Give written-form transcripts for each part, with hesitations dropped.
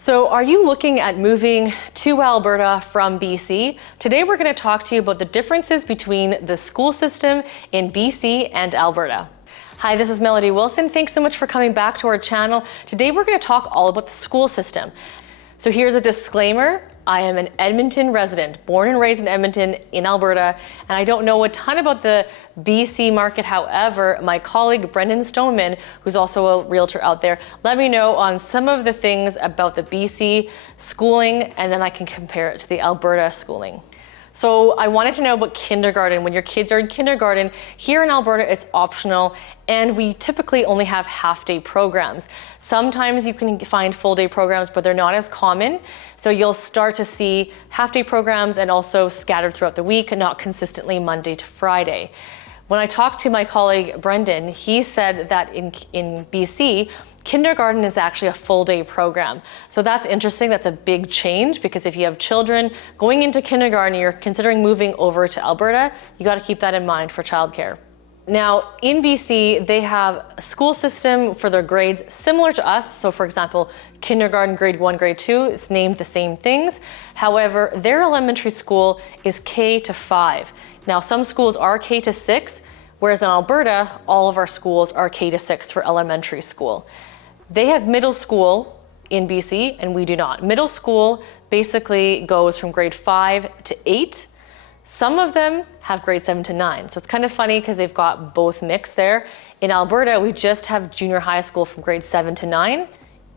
So are you looking at moving to Alberta from BC? Today we're going to talk to you about the differences between the school system in BC and Alberta. Hi, this is Melody Wilson. Thanks so much for coming back to our channel. Today we're going to talk all about the school system. So here's a disclaimer. I am an Edmonton resident, born and raised in Edmonton in Alberta, and I don't know a ton about the BC market. However, my colleague Brendan Stoneman, who's also a realtor out there, let me know on some of the things about the BC schooling, and then I can compare it to the Alberta schooling. So I wanted to know about kindergarten. When your kids are in kindergarten, here in Alberta, it's optional, and we typically only have half-day programs. Sometimes you can find full-day programs, but they're not as common. So you'll start to see half-day programs and also scattered throughout the week, and not consistently Monday to Friday. When I talked to my colleague Brendan, he said that in BC, kindergarten is actually a full-day program. So that's interesting. That's a big change, because if you have children going into kindergarten, you're considering moving over to Alberta, you got to keep that in mind for childcare. Now, in BC, they have a school system for their grades similar to us. So for example, kindergarten, grade 1, grade 2, it's named the same things. However, their elementary school is K to 5. Now, some schools are K to 6, whereas in Alberta, all of our schools are K to 6 for elementary school. They have middle school in BC, and we do not. Middle school basically goes from grade 5 to 8. Some of them have grade 7 to 9. So it's kind of funny because they've got both mixed there. In Alberta, we just have junior high school from grade 7 to 9.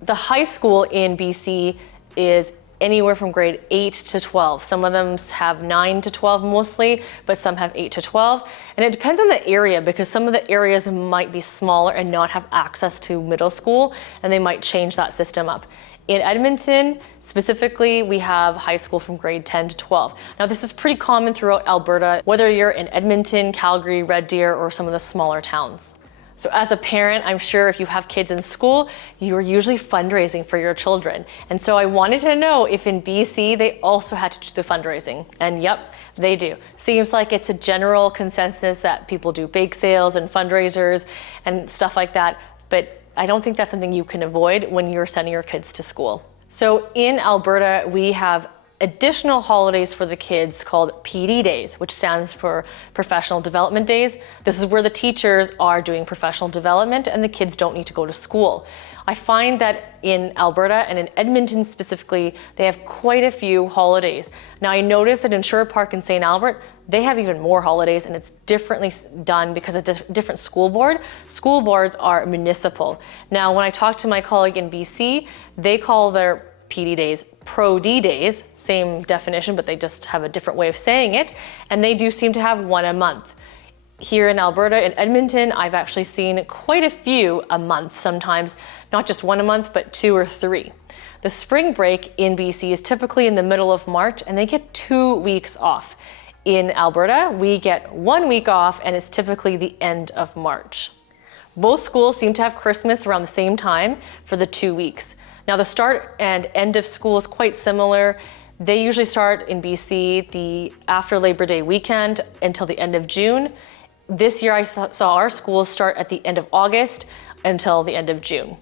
The high school in BC is anywhere from grade 8 to 12. Some of them have 9 to 12 mostly, but some have 8 to 12. And it depends on the area, because some of the areas might be smaller and not have access to middle school, and they might change that system up. In Edmonton, specifically, we have high school from grade 10 to 12. Now, this is pretty common throughout Alberta, whether you're in Edmonton, Calgary, Red Deer, or some of the smaller towns. So as a parent, I'm sure if you have kids in school, you are usually fundraising for your children. And so I wanted to know if in BC, they also had to do the fundraising. And yep, they do. Seems like it's a general consensus that people do bake sales and fundraisers and stuff like that. But I don't think that's something you can avoid when you're sending your kids to school. So in Alberta, we have additional holidays for the kids called PD days, which stands for professional development days. This is where the teachers are doing professional development and the kids don't need to go to school. I find that in Alberta and in Edmonton specifically, they have quite a few holidays. Now I noticed that in Sherwood Park and St. Albert, they have even more holidays, and it's differently done because of different school board. School boards are municipal. Now, when I talked to my colleague in BC, they call their PD days Pro D days, same definition, but they just have a different way of saying it. And they do seem to have one a month. Here in Alberta, in Edmonton, I've actually seen quite a few a month sometimes, not just one a month, but 2 or 3. The spring break in BC is typically in the middle of March, and they get 2 weeks off. In Alberta, we get 1 week off, and it's typically the end of March. Both schools seem to have Christmas around the same time for the 2 weeks. Now, the start and end of school is quite similar. They usually start in BC after Labor Day weekend until the end of June. This year, I saw our schools start at the end of August until the end of June.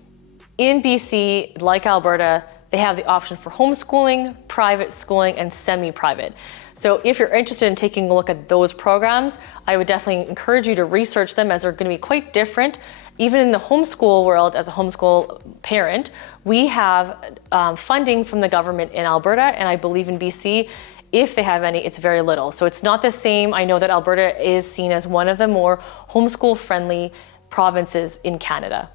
In BC, like Alberta, they have the option for homeschooling, private schooling, and semi-private. So if you're interested in taking a look at those programs, I would definitely encourage you to research them, as they're going to be quite different. Even in the homeschool world, as a homeschool parent, we have funding from the government in Alberta, and I believe in BC, if they have any, it's very little. So it's not the same. I know that Alberta is seen as one of the more homeschool-friendly provinces in Canada.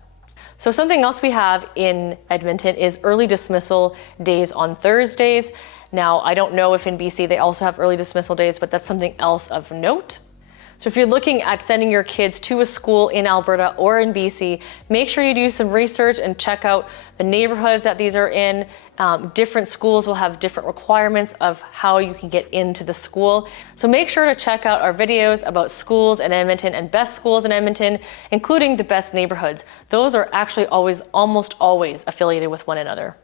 So something else we have in Edmonton is early dismissal days on Thursdays. Now, I don't know if in BC they also have early dismissal days, but that's something else of note. So if you're looking at sending your kids to a school in Alberta or in BC, make sure you do some research and check out the neighborhoods that these are in. Different schools will have different requirements of how you can get into the school. So make sure to check out our videos about schools in Edmonton and best schools in Edmonton, including the best neighborhoods. Those are actually almost always affiliated with one another.